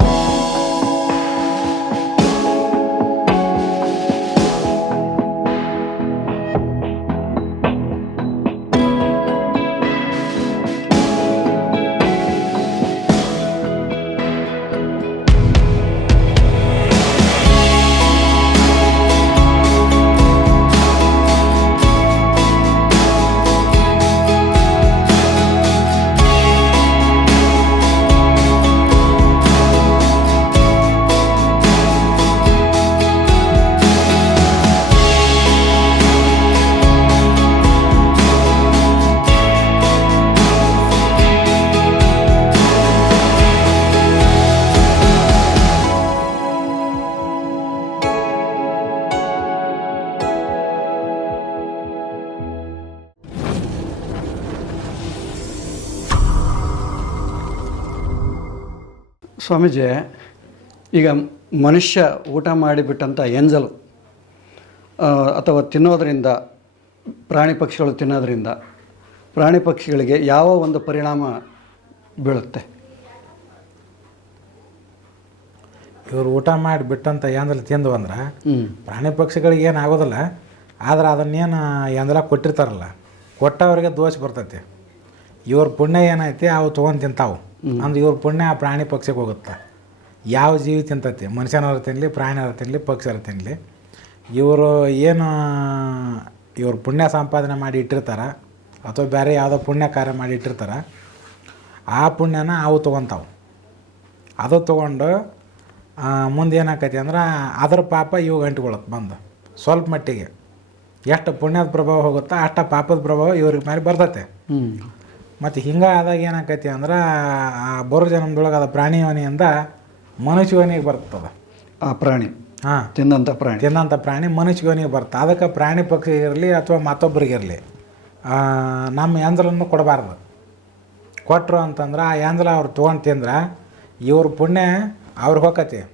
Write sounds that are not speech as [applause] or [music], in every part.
you Swamiji ಈಗ ಮನುಷ್ಯ ಊಟ ಮಾಡಿಬಿಟ್ಟಂಥ ಎಂಜಲು ಅಥವಾ ತಿನ್ನೋದರಿಂದ ಪ್ರಾಣಿ ಪಕ್ಷಿಗಳು ತಿನ್ನೋದರಿಂದ ಪ್ರಾಣಿ ಪಕ್ಷಿಗಳಿಗೆ ಯಾವ ಒಂದು ಪರಿಣಾಮ ಬೀಳುತ್ತೆ? ಇವರು ಊಟ ಮಾಡಿಬಿಟ್ಟಂಥ ಎಂದಲ ತಿಂದು ಅಂದ್ರೆ ಪ್ರಾಣಿ ಪಕ್ಷಿಗಳಿಗೆ ಏನು ಆಗೋದಿಲ್ಲ ಆದ್ರೆ ಅದನ್ನೇನು ಎಂದಲ ಕೊಟ್ಟಿರ್ತಾರಲ್ಲ ಕೊಟ್ಟವ್ರಿಗೆ ದೋಷ ಬರ್ತೈತಿ. ಇವ್ರ ಪುಣ್ಯ ಏನೈತಿ ಅವು ತೊಗೊಂಡು ತಿಂತಾವು. ಅಂದ್ರೆ ಇವ್ರ ಪುಣ್ಯ ಆ ಪ್ರಾಣಿ ಪಕ್ಷಕ್ಕೆ ಹೋಗುತ್ತೆ? ಯಾವ ಜೀವಿ ತಿಂತತಿ? ಮನುಷ್ಯನವ್ರು ತಿನ್ನಲಿ ಪ್ರಾಣಿಯವ್ರು ತಿನ್ನಲಿ ಪಕ್ಷಿಯವ್ರು ತಿನ್ನಲಿ ಇವರು ಏನು ಇವ್ರು ಪುಣ್ಯ ಸಂಪಾದನೆ ಮಾಡಿ ಇಟ್ಟಿರ್ತಾರೆ, ಅಥವಾ ಬೇರೆ ಯಾವುದೋ ಪುಣ್ಯ ಕಾರ್ಯ ಮಾಡಿ ಇಟ್ಟಿರ್ತಾರೆ, ಆ ಪುಣ್ಯನ ಅವು ತೊಗೊತಾವು. ಅದು ತೊಗೊಂಡು ಮುಂದೆ ಏನಾಕೈತಿ ಅಂದ್ರೆ ಅದ್ರ ಪಾಪ ಇವು ಗಂಟುಗಳತ್ತೆ ಬಂದು. ಸ್ವಲ್ಪ ಮಟ್ಟಿಗೆ. ಎಷ್ಟು ಪುಣ್ಯದ ಪ್ರಭಾವ ಹೋಗುತ್ತೋ ಅಷ್ಟು ಪಾಪದ ಪ್ರಭಾವ ಇವ್ರಿಗೆ ಮೇಲೆ ಬರ್ತೈತೆ. ಮತ್ತು ಹಿಂಗೆ ಆದಾಗ ಏನಾಕೈತಿ ಅಂದ್ರೆ ಆ ಬರೋ ಜನ್ಮದೊಳಗೆ ಅದು ಪ್ರಾಣಿ ಯೋನಿಯಿಂದ ಮನುಷ್ಯ ಯೋನಿಗೆ ಬರ್ತದೆ. ಆ ಪ್ರಾಣಿ ಹಾಂ. ತಿಂದಂಥ ಪ್ರಾಣಿ. ತಿನ್ನಂಥ ಪ್ರಾಣಿ ಮನುಷ್ಯ ಯೋನಿಗೆ ಬರ್ತದೆ ಅದಕ್ಕೆ ಪ್ರಾಣಿ ಪಕ್ಷಿ ಇರಲಿ ಅಥವಾ ಮತ್ತೊಬ್ಬರಿಗಿರಲಿ ನಮ್ಮ ಯಾಂಜಲನ್ನು ಕೊಡಬಾರ್ದು. ಕೊಟ್ಟರು ಅಂತಂದ್ರೆ ಆ ಯಾಂಜಲ ಅವ್ರು ತೊಗೊಂಡು ತಿಂದ್ರೆ ಇವ್ರ ಪುಣ್ಯ ಅವ್ರಿಗೆ ಹೋಗತಿ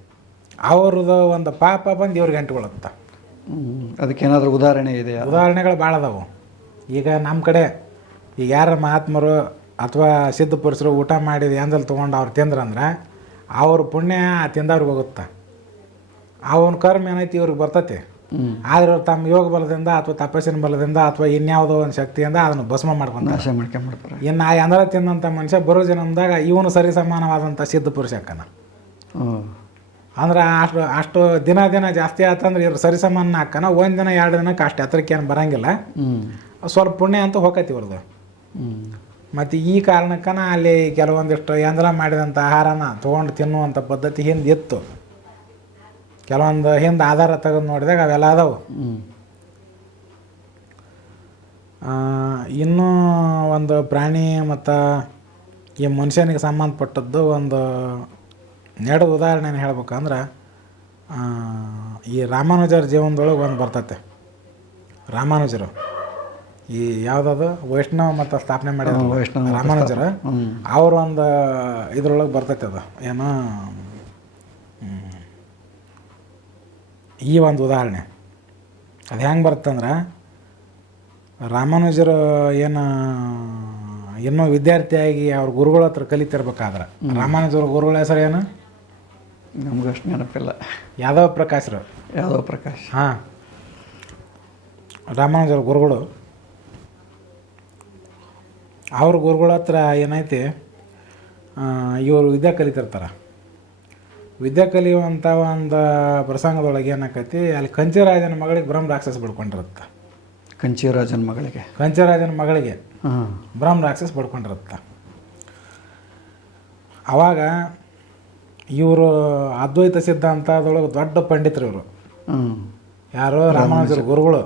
ಅವ್ರದ್ದು ಒಂದು ಪಾಪ ಬಂದು ಇವ್ರಿಗೆ ಅಂಟ್ಕೊಳ್ಳುತ್ತೆ ಅದಕ್ಕೆ ಏನಾದ್ರೂ ಉದಾಹರಣೆ ಇದೆಯಾ? ಉದಾಹರಣೆಗಳು ಭಾಳ ಅದಾವು. ಈಗ ನಮ್ಮ ಕಡೆ ಈಗ ಯಾರ ಮಹಾತ್ಮರು ಅಥವಾ ಸಿದ್ಧ ಪುರುಷರು ಊಟ ಮಾಡಿದ ಏನ್ದಲ್ಲಿ ತೊಗೊಂಡು ಅವ್ರು ತಿಂದ್ರಂದ್ರೆ ಅವ್ರ ಪುಣ್ಯ ಆ ತಿಂದವ್ರಿಗೆ ಹೋಗುತ್ತೆ. ಅವನ ಕರ್ಮ ಏನೈತಿ ಇವ್ರಿಗೆ ಬರ್ತೈತಿ. ಆದ್ರೆ ಅವ್ರು ತಮ್ಮ ಯೋಗ ಬಲದಿಂದ ಅಥವಾ ತಪಸ್ಸಿನ ಬಲದಿಂದ ಅಥವಾ ಇನ್ಯಾವುದೋ ಒಂದು ಶಕ್ತಿಯಿಂದ ಅದನ್ನು ಭಸ್ಮ ಮಾಡ್ಕೊಂತಾರೆ. ನಾಶ ಮಾಡ್ಕೊಂಬಿಡ್ತಾರೆ ಇನ್ನು ಆ ಎಂದ್ರೆ ತಿಂದಂಥ ಮನುಷ್ಯ ಬರೋ ಜನ್ಮದಾಗ ಇವನು ಸರಿ ಸಮಾನವಾದಂಥ ಸಿದ್ಧ ಪುರುಷ ಅಕ್ಕನ ಅಂದ್ರೆ ಅಷ್ಟು ಅಷ್ಟು ದಿನ ದಿನ ಜಾಸ್ತಿ ಆತಂದ್ರೆ ಇವ್ರು ಸರಿ ಸಮಾನ ಹಾಕನ ಒಂದು ದಿನ ಎರಡು ದಿನಕ್ಕೆ ಅಷ್ಟು ಹತ್ರಕ್ಕೆ ಏನು ಬರಂಗಿಲ್ಲ. ಸ್ವಲ್ಪ ಪುಣ್ಯ ಅಂತ ಹೋಗತಿ ಇವ್ರದ್ದು ಮತ್ತು ಈ ಕಾರಣಕ್ಕನ ಅಲ್ಲಿ ಕೆಲವೊಂದಿಷ್ಟು ಎಂದ್ರ ಮಾಡಿದಂಥ ಆಹಾರನ ತೊಗೊಂಡು ತಿನ್ನುವಂಥ ಪದ್ಧತಿ ಹಿಂದೆ ಇತ್ತು. ಕೆಲವೊಂದು ಹಿಂದೆ ಆಧಾರ ತೆಗೆದು ನೋಡಿದಾಗ ಅವೆಲ್ಲ ಅದಾವು. ಇನ್ನೂ ಒಂದು ಪ್ರಾಣಿ ಮತ್ತು ಈ ಮನುಷ್ಯನಿಗೆ ಸಂಬಂಧಪಟ್ಟದ್ದು ಒಂದು ಎರಡು ಉದಾಹರಣೆನ ಹೇಳ್ಬೇಕಂದ್ರೆ ಆ, ಈ ರಾಮಾನುಜರ ಜೀವನದೊಳಗೆ ಒಂದು ಬರ್ತತೆ. ರಾಮಾನುಜರು. ಈ ಯಾವುದದು? ವೈಷ್ಣವ ಮತ್ತು ಸ್ಥಾಪನೆ ಮಾಡಿದ ಮಾಡಿದ್ರು ವೈಷ್ಣವ ರಾಮಾನುಜರ. ಅವ್ರ ಒಂದು ಇದ್ರೊಳಗೆ ಬರ್ತೈತೆ ಅದು. ಏನು ಈ ಒಂದು ಉದಾಹರಣೆ. ಅದು ಹೆಂಗೆ ಬರುತ್ತಂದ್ರೆ ರಾಮಾನುಜರು ಏನು ಇನ್ನೂ ವಿದ್ಯಾರ್ಥಿಯಾಗಿ ಅವ್ರ ಗುರುಗಳ ಹತ್ರ ಕಲಿತಿರ್ಬೇಕಾದ್ರೆ. ರಾಮಾನುಜರ ಗುರುಗಳ ಹೆಸರು ಏನು? ನಮ್ಗೆ ಅಷ್ಟು ನೆನಪಿಲ್ಲ. ಯಾದವ ಪ್ರಕಾಶ್ರು ಯಾದವ ಪ್ರಕಾಶ್. ಹಾಂ. ರಾಮಾನುಜರ ಗುರುಗಳು. ಅವ್ರ ಗುರುಗಳ ಹತ್ರ ಏನೈತಿ? ಇವರು ವಿದ್ಯೆ ಕಲಿತಿರ್ತಾರೆ ವಿದ್ಯೆ ಕಲಿಯುವಂಥ ಒಂದು ಪ್ರಸಂಗದೊಳಗೆ ಏನಾಕೈತಿ? ಅಲ್ಲಿ ಕಂಚಿರಾಜನ ಮಗಳಿಗೆ ಬ್ರಹ್ಮ ರಾಕ್ಷಸ ಬಿಡ್ಕೊಂಡಿರುತ್ತೆ. ಕಂಚಿರಾಜನ ಮಗಳಿಗೆ. ಕಂಚಿರಾಜನ ಮಗಳಿಗೆ ಬ್ರಹ್ಮ ರಾಕ್ಷಸ ಬಿಡ್ಕೊಂಡಿರುತ್ತೆ. ಅವಾಗ ಇವರು ಅದ್ವೈತ ಸಿದ್ಧಾಂತದೊಳಗೆ ದೊಡ್ಡ ಪಂಡಿತರು ಇವರು. ಯಾರು ರಾಮಾನುಜರ ಗುರುಗಳು.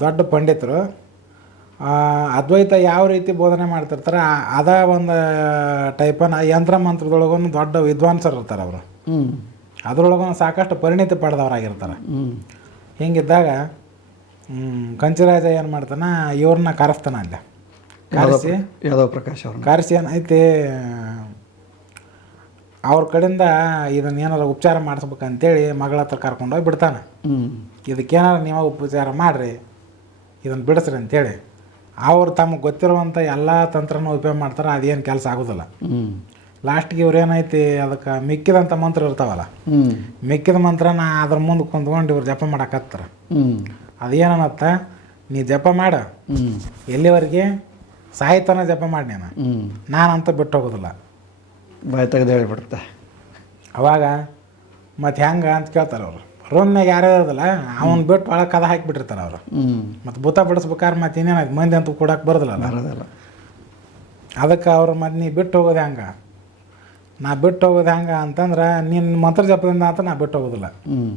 ದೊಡ್ಡ ಪಂಡಿತರು. ಅದ್ವೈತ ಯಾವ ರೀತಿ ಬೋಧನೆ ಮಾಡ್ತಿರ್ತಾರೆ ಅದ ಒಂದು ಟೈಪನ ಯಂತ್ರ ಮಂತ್ರದೊಳಗೂ ದೊಡ್ಡ ವಿದ್ವಾಂಸರು ಇರ್ತಾರೆ ಅವರು. ಅದರೊಳಗೊಂದು ಅದರೊಳಗೂ ಸಾಕಷ್ಟು ಪರಿಣಿತಿ ಪಡೆದವರಾಗಿರ್ತಾರೆ. ಹಿಂಗಿದ್ದಾಗ ಕಂಚಿರಾಜ ಏನು ಮಾಡ್ತಾನೆ ಇವ್ರನ್ನ ಕರೆಸ್ತಾನ ಅಲ್ಲಿ. ಕರೆಸಿ ಯಾದವ ಪ್ರಕಾಶ್ ಅವ್ರು ಕರೆಸಿ ಏನೈತಿ ಅವ್ರ ಕಡೆಯಿಂದ ಇದನ್ನ ಏನಾರ ಉಪಚಾರ ಮಾಡಿಸ್ಬೇಕಂತೇಳಿ ಮಗಳ ಹತ್ರ ಕರ್ಕೊಂಡೋಗಿ ಬಿಡ್ತಾನೆ. ಇದಕ್ಕೇನಾರು ನೀವಾಗ ನೀವು ಉಪಚಾರ ಮಾಡಿರಿ ಇದನ್ನು ಬಿಡಿಸ್ರಿ ಅಂತೇಳಿ. ಅವ್ರು ತಮಗೆ ಗೊತ್ತಿರುವಂಥ ಎಲ್ಲ ತಂತ್ರನೂ ಉಪಯೋಗ ಮಾಡ್ತಾರೆ ಅದೇನು ಕೆಲಸ ಆಗೋದಿಲ್ಲ. ಲಾಸ್ಟ್ಗೆ ಇವ್ರು ಏನೈತಿ ಅದಕ್ಕೆ ಮಿಕ್ಕಿದಂಥ ಮಂತ್ರ ಇರ್ತಾವಲ್ಲ ಮಿಕ್ಕಿದ ಮಂತ್ರನ ಅದ್ರ ಮುಂದೆ ಕುಂತ್ಕೊಂಡು ಇವ್ರು ಜಪ ಮಾಡಕತ್ತಾರ ಅದೇನತ್ತ ನೀ ಜಪ ಮಾಡ. ಎಲ್ಲಿವರೆಗೆ? ಸಾಹಿತ್ಯನ ಜಪ ಮಾಡಿ ನೀನು. ನಾನು ನಾನಂತ ಬಿಟ್ಟು ಹೋಗೋದಿಲ್ಲ. ಬಾಯ್ ತೆಗೆದು ಹೇಳ್ಬಿಡುತ್ತೆ ಅವಾಗ ಮತ್ತು ಹೆಂಗೆ ಅಂತ ಕೇಳ್ತಾರೆ ಅವರು. ರೂಮ್ನಾಗ ಯಾರು ಇರೋದಿಲ್ಲ ಅವ್ನು ಬಿಟ್ಟು ಒಳಗೆ ಕದ ಹಾಕಿಬಿಟ್ಟಿರ್ತಾರೆ ಅವರು. ಮತ್ತು ಭೂತ ಬಿಡಿಸ್ಬೇಕಾದ್ರೆ ಮತ್ತೆ ಇನ್ನೇನಾಯ್ತು? ಮಂದಿ ಅಂತೂ ಕೊಡಕ್ಕೆ ಬರೋದಿಲ್ಲ ಬರೋದಿಲ್ಲ. ಅದಕ್ಕೆ ಅವ್ರು ಮತ್ತು ನೀ ಬಿಟ್ಟು ಹೋಗೋದು ಹೆಂಗೆ? ನಾ ಬಿಟ್ಟು ಹೋಗೋದು ಹೆಂಗೆ ಅಂತಂದ್ರೆ ನಿನ್ನ ಮಂತ್ರ ಜಪದಿಂದ ಅಂತ ನಾ ಬಿಟ್ಟು ಹೋಗೋದಿಲ್ಲ. ಹ್ಞೂ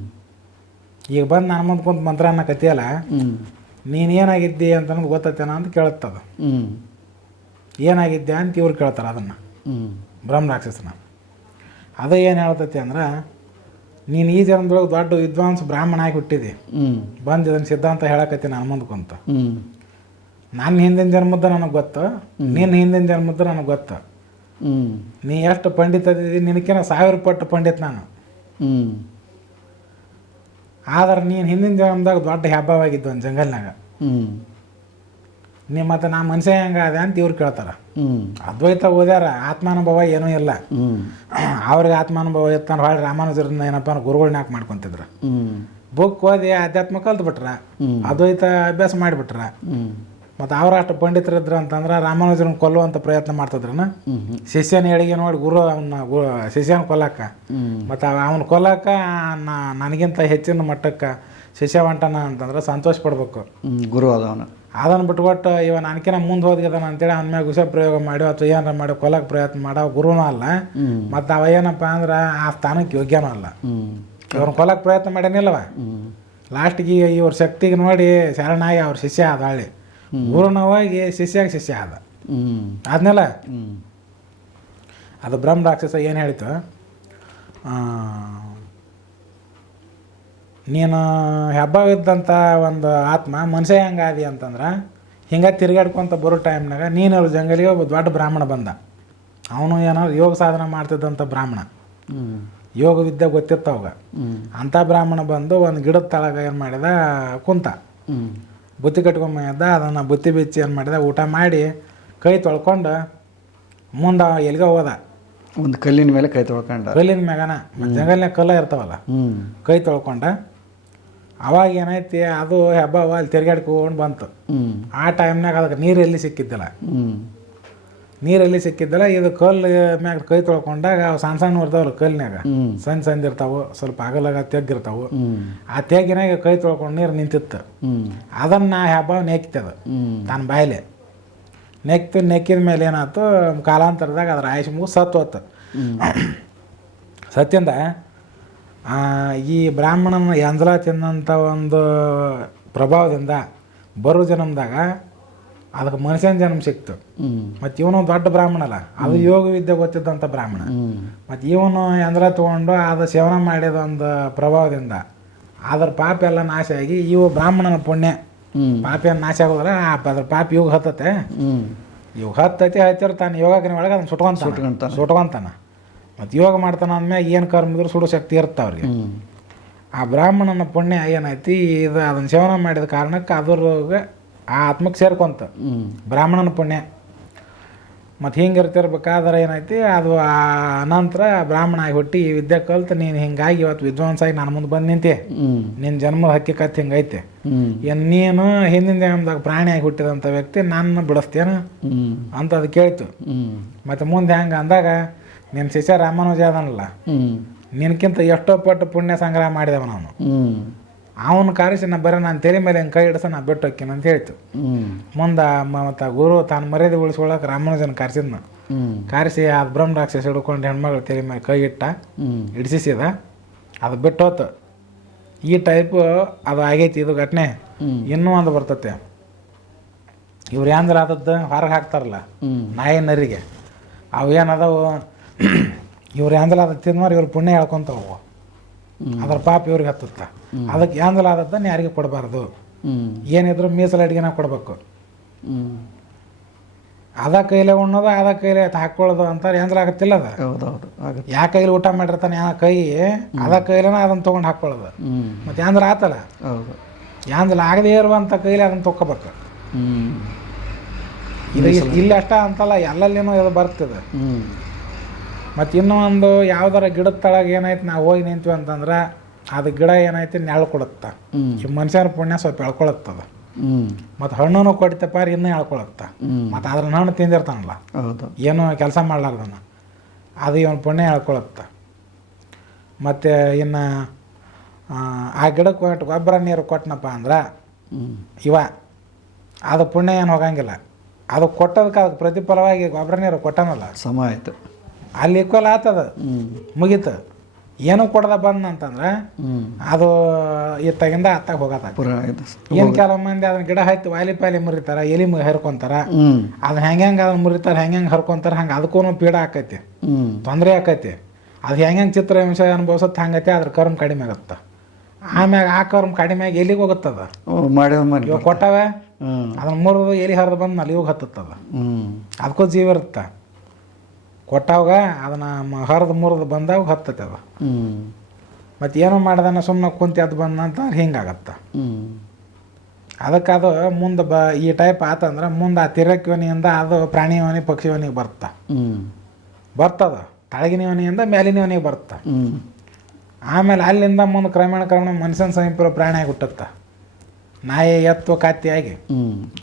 ಈಗ ಬಂದು ನಾನು ಮುಂದೆ ಕುಂತು ಮಂತ್ರ ಅನ್ನಕತ್ತಿಯಲ್ಲ ಕತಿಯಲ್ಲ ನೀನು ಏನಾಗಿದ್ದಿ ಅಂತ ಗೊತ್ತೈತೆ ಗೊತ್ತೈತೇನ ಅಂತ ಕೇಳುತ್ತದ ಏನಾಗಿದ್ದೆ ಅಂತ ಇವ್ರು ಕೇಳ್ತಾರೆ ಅದನ್ನು. ಬ್ರಹ್ಮ ರಾಕ್ಷಸನ ಅದು ಏನು ಹೇಳ್ತೈತಿ ಅಂದ್ರೆ ನೀನು ಈ ಜನ್ಮದೊಳಗೆ ದೊಡ್ಡ ವಿದ್ವಾಂಸ ಬ್ರಾಹ್ಮಣ ಆಗಿ ಹುಟ್ಟಿದಿ. ಬಂದು ಇದನ್ನು ಸಿದ್ಧಾಂತ ಹೇಳಕತ್ತಿ ನಾನು ಮುಂದೆ ಕುಂತ. ನನ್ನ ಹಿಂದಿನ ಜನ್ಮದ ನನಗೆ ಗೊತ್ತು ನಿನ್ನ ಹಿಂದಿನ ಜನ್ಮದ ನನಗೆ ಗೊತ್ತು. ನೀ ಎಷ್ಟು ಪಂಡಿತ ನಿನಕಿನ ಸಾವಿರ ಪಟ್ಟು ಪಂಡಿತ್ ನಾನು. ಆದ್ರೆ ನೀನು ಹಿಂದಿನ ಜನ್ಮದಾಗ ದೊಡ್ಡ ಹೆಬ್ಬವಾಗಿದ್ದು ಒಂದು ಜಂಗಲ್ನಾಗ. ಹ್ಞೂ ಮತ್ತೆ ನಾ ಮನುಷ್ಯ ಹೆಂಗ ಅದೆ ಅಂತ ಇವ್ರು ಕೇಳ್ತಾರೆ. ಅದ್ವೈತ ಓದ್ಯಾರ ಆತ್ಮಾನುಭವ ಏನೂ ಇಲ್ಲ. [clears throat] ಅವ್ರಿಗೆ ಆತ್ಮಾನುಭವ ಇತ್ತಂದ್ರೆ ಭಾಳ ರಾಮಾನುಜರನ್ನ ಏನಪ್ಪ ಗುರುಗಳನ್ನ ಯಾಕೆ ಮಾಡ್ಕೊತಿದ್ರು? ಬುಕ್ ಓದಿ ಅಧ್ಯಾತ್ಮ ಕಲ್ತ್ಬಿಟ್ರ ಬಿಟ್ರ ಅದ್ವೈತ ಅಭ್ಯಾಸ ಮಾಡಿಬಿಟ್ರ. ಮತ್ತು ಅವ್ರ ಅಷ್ಟು ಪಂಡಿತರಿದ್ರು ಅಂತಂದ್ರೆ ರಾಮಾನುಜರನ್ನ ಕೊಲ್ಲುವಂಥ ಪ್ರಯತ್ನ ಮಾಡ್ತಿದ್ರನ? ಶಿಷ್ಯನ ಹೇಳಿಗೆ ನೋಡಿ ಗುರು ಅವನ್ನ ಗು ಶಿಷ್ಯನ ಕೊಲ್ಲಕ್ಕ. ಮತ್ತು ಅವನ ಕೊಲ್ಲಕ್ಕ ನನಗಿಂತ ಹೆಚ್ಚಿನ ಮಟ್ಟಕ್ಕೆ ಶಿಷ್ಯ ಹೊಂಟನ ಅಂತಂದ್ರೆ ಸಂತೋಷ ಪಡ್ಬೇಕು. ಗುರು ಅದವನು ಅದನ್ನು ಬಿಟ್ಕೊಟ್ಟು ಇವ ನನಕಿನ ಮುಂದೆ ಹೋದ್ಗಿದಾನ ಅಂತೇಳಿ ಅವನ ಮ್ಯಾಗ ವಿಷ ಪ್ರಯೋಗ ಮಾಡಿ ಅಥವಾ ಏನಾರ ಮಾಡಿ ಕೊಲ್ಲಕ್ಕೆ ಪ್ರಯತ್ನ ಮಾಡೋ. ಗುರುನೂ ಅಲ್ಲ. ಮತ್ತು ಅವ ಏನಪ್ಪ ಅಂದ್ರೆ ಆ ಸ್ಥಾನಕ್ಕೆ ಯೋಗ್ಯನೂ ಅಲ್ಲ. ಇವ್ರನ್ನ ಕೊಲ್ಲಕ್ಕೆ ಪ್ರಯತ್ನ ಮಾಡ್ಯಾನಿಲ್ಲವ. ಲಾಸ್ಟಿಗೆ ಇವ್ರ ಶಕ್ತಿಗೆ ನೋಡಿ ಶರಣಾಗಿ ಅವ್ರ ಶಿಷ್ಯ ಆದ ಹಳ್ಳಿ ಗುರುನ ಹೋಗಿ ಶಿಷ್ಯಾಗ ಶಿಷ್ಯ ಆದ. ಆದ್ಮೇಲೆ ಅದು ಬ್ರಹ್ಮ ರಾಕ್ಷಸ ಏನು ಹೇಳಿತು? ನೀನು ಹೆಬ್ಬಾಗಿದ್ದಂಥ ಒಂದು ಆತ್ಮ ಮನುಷ್ಯ ಹೆಂಗಾದಿ ಅಂತಂದ್ರೆ ಹಿಂಗೆ ತಿರುಗಾಡ್ಕೊಂತ ಬರೋ ಟೈಮ್ನಾಗ ನೀನು ಅವ್ರ ಜಂಗಲಿಗೆ ಒಬ್ಬ ದೊಡ್ಡ ಬ್ರಾಹ್ಮಣ ಬಂದ. ಅವನು ಏನೋ ಯೋಗ ಸಾಧನ ಮಾಡ್ತಿದ್ದಂಥ ಬ್ರಾಹ್ಮಣ. ಯೋಗ ವಿದ್ಯೆ ಗೊತ್ತಿತ್ತು ಅವಾಗ. ಅಂಥ ಬ್ರಾಹ್ಮಣ ಬಂದು ಒಂದು ಗಿಡದ ತಳಗ ಏನು ಮಾಡಿದ? ಕುಂತ. ಬುತ್ತಿ ಕಟ್ಕೊಂಬಂದ ಅದನ್ನು ಬುತ್ತಿ ಬಿಚ್ಚಿ ಏನು ಮಾಡಿದ? ಊಟ ಮಾಡಿ ಕೈ ತೊಳ್ಕೊಂಡು ಮುಂದೆ ಎಲ್ಲಿಗೆ ಹೋದ. ಒಂದು ಕಲ್ಲಿನ ಮೇಲೆ ಕೈ ತೊಳ್ಕೊಂಡ. ಕಲ್ಲಿನ ಮ್ಯಾಗನ. ಜಂಗಲ್ನಾಗ ಕಲ್ಲ ಇರ್ತಾವಲ್ಲ. ಕೈ ತೊಳ್ಕೊಂಡ. ಅವಾಗ ಏನೈತಿ ಅದು ಹಬ್ಬ ಅಲ್ಲಿ ತಿರ್ಗಾಡ್ಕೊಂಡು ಬಂತು. ಆ ಟೈಮ್ನಾಗ ಅದಕ್ಕೆ ನೀರು ಎಲ್ಲಿ ಸಿಕ್ಕಿದ್ದಿಲ್ಲ. ನೀರೆಲ್ಲಿ ನೀರು ಎಲ್ಲಿ ಸಿಕ್ಕಿದ್ದಿಲ್ಲ ಇದು ಕಲ್ಲು ಮ್ಯಾಗ ಕೈ ತೊಳ್ಕೊಂಡಾಗ ಅವು ಸಣ್ಣ ಸಣ್ಣ ಇರ್ತಾವಲ್ಲ ಕಲ್ನ್ಯಾಗ ಸಣ್ಣ ಸಣ್ಣ ಇರ್ತಾವೆ ಸ್ವಲ್ಪ ಅಗಲಾಗ ತೆಗ್ಗಿರ್ತಾವೆ ಆ ತೆಗ್ಗಿನಾಗ ಕೈ ತೊಳ್ಕೊಂಡು ನೀರು ನಿಂತಿತ್ತು. ಅದನ್ನು ಹೆಬ್ಬ ನೆಕ್ತದ ತನ್ನ ಬಾಯಿಲೆ. ನೆಕ್ತು ನೆಕ್ಕಿದ ಮೇಲೆ ಏನಾಯ್ತು ಕಾಲಾಂತರದಾಗ ಅದ್ರ ಆಯುಷ್ ಮುಗು ಸತ್ತು ಹೋತು. ಸತ್ತಿಂದ ಈ ಬ್ರಾಹ್ಮಣನ ಎಂಜಲ ತಿನ್ನಂಥ ಒಂದು ಪ್ರಭಾವದಿಂದ ಬರೋ ಜನ್ಮದಾಗ ಅದಕ್ಕೆ ಮನುಷ್ಯನ ಜನ್ಮ ಸಿಕ್ತು. ಮತ್ತು ಇವನು ದೊಡ್ಡ ಬ್ರಾಹ್ಮಣಲ್ಲ. ಅದು ಯೋಗ ವಿದ್ಯೆ ಗೊತ್ತಿದ್ದಂಥ ಬ್ರಾಹ್ಮಣ. ಮತ್ತು ಇವನು ಎಂಜಲ ತೊಗೊಂಡು ಅದು ಸೇವನೆ ಮಾಡಿದ ಒಂದು ಪ್ರಭಾವದಿಂದ ಅದರ ಪಾಪ ಎಲ್ಲ ನಾಶ ಆಗಿ ಇವು ಬ್ರಾಹ್ಮಣನ ಪುಣ್ಯ. ಪಾಪ ಏನು ನಾಶ ಆಗೋದ್ರೆ ಅದ್ರ ಪಾಪ ಇವಾಗ ಹತ್ತತೆ ಇವಾಗ ಹತ್ತೈತಿ ಹತ್ತಿರ ತಾನು ಯೋಗಾಗ್ನಿ ಒಳಗೆ ಅದನ್ನ ಸುಟ್ಕೊಂತ ಸುಟ್ಕೊಂತಾನ. ಮತ್ತು ಯೋಗ ಮಾಡ್ತಾನೆ ಅಂದ್ಮ್ಯಾಗ ಏನು ಕರ್ಮ ಇದ್ರೂ ಸುಡೋ ಶಕ್ತಿ ಇರುತ್ತೆ ಅವ್ರಿಗೆ. ಆ ಬ್ರಾಹ್ಮಣನ ಪುಣ್ಯ ಏನೈತಿ ಇದು ಅದನ್ನು ಸೇವನೆ ಮಾಡಿದ ಕಾರಣಕ್ಕೆ ಅದ್ರಾಗ ಆ ಆತ್ಮಕ್ಕೆ ಸೇರ್ಕೊಂತ. ಬ್ರಾಹ್ಮಣನ ಪುಣ್ಯ. ಮತ್ತು ಹಿಂಗೆ ಇರ್ತಿರ್ಬೇಕಾದ್ರೆ ಏನೈತಿ ಅದು ಆ ಅನಂತರ ಬ್ರಾಹ್ಮಣ ಆಗಿ ಹುಟ್ಟಿ ಈ ವಿದ್ಯೆ ಕಲ್ತು ನೀನು ಹಿಂಗಾಗಿ ಇವತ್ತು ವಿದ್ವಾಂಸಾಗಿ ನಾನು ಮುಂದೆ ಬಂದು ನಿಂತೆ. ನಿನ್ನ ಜನ್ಮದ ಹಕ್ಕಿಕತ್ತು ಹಿಂಗೈತೆ. ಏನು ನೀನು ಹಿಂದಿನ ಜನ್ಮದಾಗ ಪ್ರಾಣಿಯಾಗಿ ಹುಟ್ಟಿದಂಥ ವ್ಯಕ್ತಿ ನನ್ನ ಬಿಡಿಸ್ತೇನೆ ಅಂತ ಅದು ಕೇಳ್ತು. ಮತ್ತು ಮುಂದೆ ಹೆಂಗೆ ಅಂದಾಗ ನಿನ್ನ ಶಿಷ್ಯ ರಾಮಾನುಜ ಅದನಲ್ಲ ನಿನ್ಕಿಂತ ನಿನಕ್ಕಿಂತ ಎಷ್ಟೋ ಪಟ್ಟು ಪುಣ್ಯ ಸಂಗ್ರಹ ಮಾಡಿದವ ನಾನು ಅವನ ಕಾರಿಸಿ ನಾ ಬರೀ ನಾನು ತೆರೆ ಮೇಲೆ ಕೈ ಹಿಡಿಸ ನಾ ಬಿಟ್ಟು ಹೋಗ್ತೀನಿ ಅಂತ ಹೇಳ್ತು. ಮುಂದ ಮತ್ತು ಗುರು ತಾನು ಮರ್ಯಾದೆ ಉಳಿಸ್ಕೊಳಕ್ಕೆ ರಾಮಾನುಜನ ಕಾರಿಸಿದ್ನ. ಕಾರಿಸಿ ಅದು ಬ್ರಹ್ಮ ರಾಕ್ಷಸ ಹಿಡ್ಕೊಂಡು ಹೆಣ್ಮಗಳು ತೆರೆ ಮೇಲೆ ಕೈ ಇಟ್ಟ ಹಿಡಿಸಿದ ಅದು ಬಿಟ್ಟು ಹೋತು. ಈ ಟೈಪ್ ಅದು ಆಗೈತಿ ಇದು ಘಟನೆ. ಇನ್ನೂ ಒಂದು ಬರ್ತತೆ. ಇವ್ರು ಯಾಂದ್ರ ಆದದ್ದು ಹೊರಗೆ ಹಾಕ್ತಾರಲ್ಲ. ನಾಯಿ ನರಿಗೆ ಅವು ಏನದಾವು [clears throat] ಇವ್ರು ಯಾಂದಲ ಅದ ಇವರು ಇವ್ರ ಪುಣ್ಯ ಹೋಗುವ ಅದ್ರ ಪಾಪ ಇವ್ರಿಗೆ ಹತ್ತುತ್ತ. ಅದಕ್ಕೆ ಯಾಂದಲ ಆದದ್ದನ್ನು ಯಾರಿಗೆ ಕೊಡಬಾರ್ದು. ಏನಿದ್ರು ಮೀಸಲು ಅಡಿಗೆನ ಕೊಡಬೇಕು. ಅದ ಕೈಲೇ ಉಣ್ಣೋದು ಅದ ಕೈಲೇ ಹಾಕೊಳ್ಳೋದು ಅಂತಾರೆ ಯಾಂದಲ ಆಗತ್ತಿಲ್ಲ ಅದ. ಯಾ ಕೈಲಿ ಊಟ ಮಾಡಿರ್ತಾನೆ ಯಾವ ಕೈ ಅದ ಕೈಲೇನ ಅದನ್ನ ತೊಗೊಂಡು ಹಾಕೊಳ್ಳೋದು ಮತ್ತೆ ಯಾಂದಲ ಆತಲ್ಲ. ಹೌದು. ಯಾಂದಲ ಆಗದೇ ಇರುವಂಥ ಕೈಲಿ ಅದನ್ನ ತೊಗೋಬೇಕು ಹ್ಞೂ ಇದು ಇಲ್ಲಿ ಅಷ್ಟ ಅಂತಲ್ಲ ಎಲ್ಲಲ್ಲಿನೂ ಇದು ಬರ್ತದೆ. ಮತ್ತು ಇನ್ನೂ ಒಂದು ಯಾವ್ದಾರ ಗಿಡದ ತಳಗ ಏನಾಯ್ತು ನಾವು ಹೋಗಿ ನಿಂತೀವಿ ಅಂತಂದ್ರೆ ಅದು ಗಿಡ ಏನಾಯ್ತು ನೆಳ ಕೊಡುತ್ತೆ ಈ ಮನುಷ್ಯನ ಪುಣ್ಯ ಸ್ವಲ್ಪ ಎಳ್ಕೊಳತ್ತದ ಮತ್ತು ಹಣ್ಣನ್ನು ಕೊಡಿತಪ್ಪ ಇನ್ನೂ ಎಳ್ಕೊಳತ್ತ. ಮತ್ತು ಅದ್ರ ಹಣ್ಣು ತಿಂದಿರ್ತಾನಲ್ಲ. ಏನು ಕೆಲಸ ಮಾಡ್ಲಾರ್ದನ. ಅದು ಇವನ್ ಪುಣ್ಯ ಹೇಳ್ಕೊಳತ್ತ ಮತ್ತು ಇನ್ನು ಆ ಗಿಡಕ್ಕೆ ಕೊಟ್ಟು ಗೊಬ್ಬರ ನೀರು ಕೊಟ್ಟನಪ್ಪ ಅಂದ್ರೆ ಇವ ಅದು ಪುಣ್ಯ ಏನು ಹೋಗಂಗಿಲ್ಲ. ಅದು ಕೊಟ್ಟದಕ್ಕೆ ಅದಕ್ಕೆ ಪ್ರತಿಫಲವಾಗಿ ಗೊಬ್ಬರ ನೀರು ಕೊಟ್ಟನಲ್ಲ. ಸಮ ಆಯ್ತು. ಅಲ್ಲಿ ಈಕ್ವಲ್ ಆತದ. ಮುಗೀತು. ಏನು ಕೊಡದ ಬಂದ ಅಂತಂದ್ರೆ ಅದು ಇತ್ತಾಗಿಂದ ಅತ್ತಾಗ ಹೋಗತ್ತ ಏನು ಕೆಲವು ಮಂದಿ ಅದನ್ನ ಗಿಡ ಹತ್ತಿ ವಾಲಿ ಪಾಲಿ ಮುರಿತಾರ ಎಲಿ ಹರ್ಕೊಂತಾರ ಅದನ್ನ ಹೆಂಗೆ ಹೆಂಗೆ ಅದನ್ನ ಮುರಿತಾರ ಹೆಂಗೆ ಹೆಂಗೆ ಹರ್ಕೊಂತಾರ ಹಂಗೆ ಅದಕ್ಕೂ ಪೀಡ ಆಕೈತಿ. ತೊಂದರೆ ಆಕೈತಿ. ಅದು ಹೆಂಗೆ ಹೆಂಗೆ ಚಿತ್ರ ಹಿಂಸ ಅನುಭವಿಸುತ್ತೆ ಹಂಗೈತಿ ಅದ್ರ ಕರ್ಮ ಕಡಿಮೆ ಆಗುತ್ತೆ. ಆಮ್ಯಾಗ ಆ ಕರ್ಮ ಕಡಿಮೆ ಆಗಿ ಎಲ್ಲಿಗೆ ಹೋಗುತ್ತದ. ಇವಾಗ ಕೊಟ್ಟವೆ ಅದನ್ನ ಮುರಿದು ಎಲಿ ಹರಿದು ಬಂದ್ಮೇಲೆ ಇವಾಗ ಹತ್ತದ ಅದಕ್ಕೂ ಜೀವ ಇರುತ್ತೆ. ಕೊಟ್ಟಾಗ ಅದನ್ನ ಹರಿದು ಮುರಿದು ಬಂದಾಗ ಹತ್ತತೆ ಅದು. ಮತ್ತು ಏನೋ ಮಾಡ್ದಾನ ಸುಮ್ಮನೆ ಕುಂತಿ ಅದು ಬಂದಂತ ಹಿಂಗಾಗತ್ತೆ. ಹ್ಮ್. ಅದಕ್ಕೆ ಅದು ಮುಂದೆ ಬ ಈ ಟೈಪ್ ಆತಂದ್ರೆ ಮುಂದೆ ಆ ತಿರಕ್ಯವನಿಯಿಂದ ಅದು ಪಕ್ಷಿ ಪಕ್ಷಿಯವನಿಗೆ ಬರ್ತಾ. ಬರ್ತದ. ಮೇಲಿನ ಮೇಲಿನವನಿಗೆ ಬರ್ತಾ. ಆಮೇಲೆ ಅಲ್ಲಿಂದ ಮುಂದೆ ಕ್ರಮೇಣ ಕ್ರಮೇಣ ಮನುಷ್ಯನ ಸಮೀಪ ಆಗಿ ಬಿಟ್ಟತ್ತ ನಾಯಿ ಎತ್ತು ಕತ್ತಿ ಆಗಿ.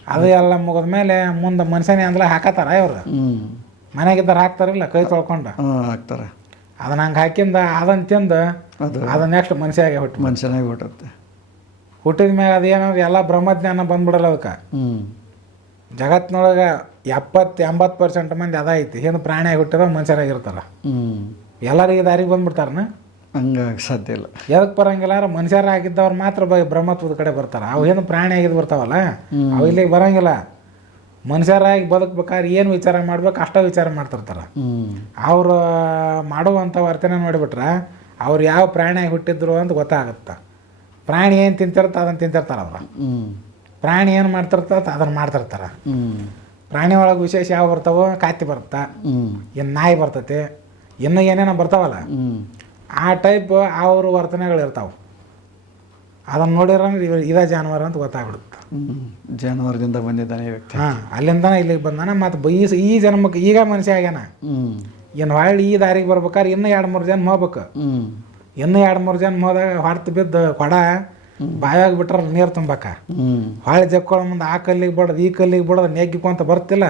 ಅದು ಎಲ್ಲ ಮುಗಿದ ಮೇಲೆ ಮುಂದೆ ಮನುಷ್ಯನೇ ಅಂದ್ರೆ ಹಾಕತ್ತಾರ ಇವ್ರು. ಮನೆಗಿದ್ದಾರ ಹಾಕ್ತಾರಿಲ್ಲ ಕೈ ತೊಳ್ಕೊಂಡು. ಹಾಂ ಹಾಕ್ತಾರೆ. ಅದನ್ನ ಹಂಗೆ ಹಾಕಿಂದ ಅದನ್ನ ತಿಂದು ಅದು. ಅದು ನೆಕ್ಸ್ಟ್ ಮನುಷ್ಯಾಗೆ ಹುಟ್ಟು ಮನುಷ್ಯನಾಗಿ ಹುಟ್ಟುತ್ತೆ. ಹುಟ್ಟಿದ ಮ್ಯಾಗ ಅದೇನಾದ್ರು ಎಲ್ಲ ಬ್ರಹ್ಮಜ್ಞಾನ ಬಂದ್ಬಿಡಲ್ಲ ಅದಕ್ಕೆ ಹ್ಮ್. ಜಗತ್ತಿನೊಳಗೆ ಎಪ್ಪತ್ತು ಎಂಬತ್ತು ಪರ್ಸೆಂಟ್ ಮಂದಿ ಅದ ಐತಿ. ಹಿಂದೆ ಪ್ರಾಣಿಯಾಗಿ ಹುಟ್ಟಿದ ಮನುಷ್ಯರಾಗಿರ್ತಾರ ಹ್ಮ್. ಎಲ್ಲರಿಗೆ ದಾರಿಗೆ ಬಂದ್ಬಿಡ್ತಾರನ? ಹಂಗಾಗಿ ಸಾಧ್ಯ ಇಲ್ಲ. ಎದಕ್ಕೆ ಬರಂಗಿಲ್ಲ ಮನುಷ್ಯರಾಗಿದ್ದವ್ರು ಮಾತ್ರ ಬ್ರಹ್ಮತ್ವದ ಕಡೆ ಬರ್ತಾರೆ. ಅವು ಏನು ಪ್ರಾಣಿ ಆಗಿದ್ದು ಬರ್ತಾವಲ್ಲ. ಅವು ಇಲ್ಲಿಗೆ ಬರಂಗಿಲ್ಲ. ಮನುಷ್ಯರಾಗಿ ಬದುಕ್ಬೇಕಾದ್ರೆ ಏನು ವಿಚಾರ ಮಾಡ್ಬೇಕು, ಅಷ್ಟೇ ವಿಚಾರ ಮಾಡ್ತಿರ್ತಾರೆ. ಅವರು ಮಾಡುವಂಥ ವರ್ತನೆ ನೋಡಿಬಿಟ್ರೆ ಅವ್ರು ಯಾವ ಪ್ರಾಣಿಯಾಗಿ ಹುಟ್ಟಿದ್ರು ಅಂತ ಗೊತ್ತಾಗುತ್ತೆ. ಪ್ರಾಣಿ ಏನು ತಿಂತಿರ್ತ ಅದನ್ನು ತಿಂತಿರ್ತಾರೆ ಅವ್ರು. ಪ್ರಾಣಿ ಏನು ಮಾಡ್ತಿರ್ತ ಅದನ್ನು ಮಾಡ್ತಿರ್ತಾರೆ. ಪ್ರಾಣಿ ಒಳಗೆ ವಿಶೇಷ ಯಾವ ಬರ್ತಾವೋ ಕಾತಿ ಬರುತ್ತೆ. ಇನ್ನು ನಾಯಿ ಬರ್ತೈತಿ, ಇನ್ನೂ ಏನೇನೋ ಬರ್ತಾವಲ್ಲ. ಆ ಟೈಪ್ ಅವರು ವರ್ತನೆಗಳು ಇರ್ತಾವೆ. ಅದನ್ನು ನೋಡಿರಂದ್ರೆ ಇವ ಇದ ಜಾನುವಾರು ಅಂತ ಗೊತ್ತಾಗ್ಬಿಡುತ್ತೆ. ಜಾನುವಾರದಿಂದ ಬಂದಿದ್ದಾನೆ ವ್ಯಕ್ತಿ. ಹಾಂ ಅಲ್ಲಿಂದನೇ ಇಲ್ಲಿಗೆ ಬಂದಾನೆ ಮತ್ತು ಈ ಈ ಜನ್ಮಕ್ಕೆ ಈಗ ಮನುಷ್ಯ ಆಗ್ಯಾನ. ಏನು ಹೊಳ್ಳಿ ಈ ದಾರಿಗೆ ಬರ್ಬೇಕಾದ್ರೆ ಇನ್ನೂ ಎರಡು ಮೂರು ಜನ ಹೋಗ್ಬೇಕು. ಇನ್ನ ಇನ್ನೂ ಎರಡು ಮೂರು ಜನ ಹೋದಾಗ ಹೊರತು ಬಿದ್ದು ಕೊಡ ಬಾಯಾಗ ಬಿಟ್ರ ನೀರು ತುಂಬಾಕ. ಹೊಳೆ ಜಕ್ಕೊಳ ಮುಂದೆ ಆ ಕಲ್ಲಿಗೆ ಬಡದ್ ಈ ಕಲ್ಲಿಗೆ ಬಡದ್ ನೆಗ್ಗಿಕೊಂತ ಬರ್ತಿಲ್ಲ.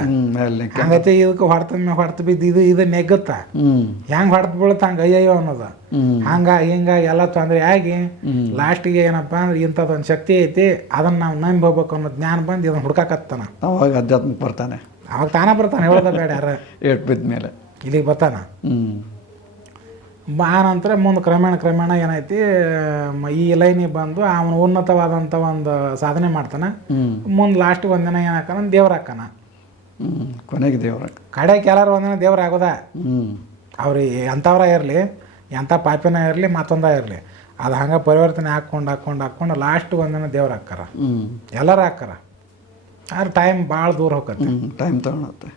ಹಂಗತೆ ಇದಕ್ಕೆ ಹೊಡ್ತ ಹೊಡ್ತು ಬಿದ್ದು ಇದು ಇದು ನೆಗ್ಗುತ್ತ ಹೆಂಗ್ ಹೊಡ್ತ ಹೊಡ್ತು ಹಂಗ ಅಯ್ಯಯ್ಯೋ ಅನ್ನೋದು. ಹಂಗ ಹಿಂಗ ಎಲ್ಲ ತೊಂದರೆ ಆಗಿ ಲಾಸ್ಟ್ ಲಾಸ್ಟಿಗೆ ಏನಪ್ಪ ಅಂದ್ರೆ ಇಂಥದ್ದೊಂದು ಶಕ್ತಿ ಐತಿ ಅದನ್ನ ನಾವು ನಂಬಿ ಹೋಗ್ಬೇಕು ಅನ್ನೋ ಜ್ಞಾನ ಬಂದು ಇದನ್ನ ಹುಡ್ಕಾಕತ್ತಾನ. ಅವಾಗ ಅಧ್ಯಾತ್ಮಕ್ಕೆ ಬರ್ತಾನೆ. ಅವಾಗ ತಾನೇ ಬರ್ತಾನೆ ಹೇಳೋದ ಬೇಡ ಯಾರ. ಏಟ್ ಬಿದ್ದ ಮೇಲೆ ಇಲ್ಲಿಗೆ ಬರ್ತಾನ. ಬಾ ನಂತರ ಮುಂದೆ ಕ್ರಮೇಣ ಕ್ರಮೇಣ ಏನೈತಿ ಈ ಲೈನಿಗೆ ಬಂದು ಅವನು ಉನ್ನತವಾದಂಥ ಒಂದು ಸಾಧನೆ ಮಾಡ್ತಾನೆ. ಮುಂದೆ ಲಾಸ್ಟ್ ಒಂದಿನ ಏನಾಕನ ದೇವ್ರ ಹಾಕನ ಕೊನೆಗೆ ದೇವ್ರ ಕಡೆಗೆ ಎಲ್ಲರೂ ಒಂದಿನ ದೇವ್ರ ಆಗೋದ? ಅವ್ರು ಎಂಥವ್ರ ಇರಲಿ ಎಂಥ ಪಾಪಿನ ಇರಲಿ ಮತ್ತೊಂದ ಇರಲಿ. ಅದು ಹಂಗೆ ಪರಿವರ್ತನೆ ಹಾಕ್ಕೊಂಡು ಹಾಕ್ಕೊಂಡು ಹಾಕ್ಕೊಂಡು ಲಾಸ್ಟ್ ಒಂದಿನ ದೇವ್ರ ಹಾಕಾರ ಎಲ್ಲರೂ ಹಾಕಾರ ಆದ್ರೆ ಟೈಮ್ ಭಾಳ ದೂರ ಹೋಗತ್ತೆ. ಟೈಮ್ ತಗೊಳತ್ತೆ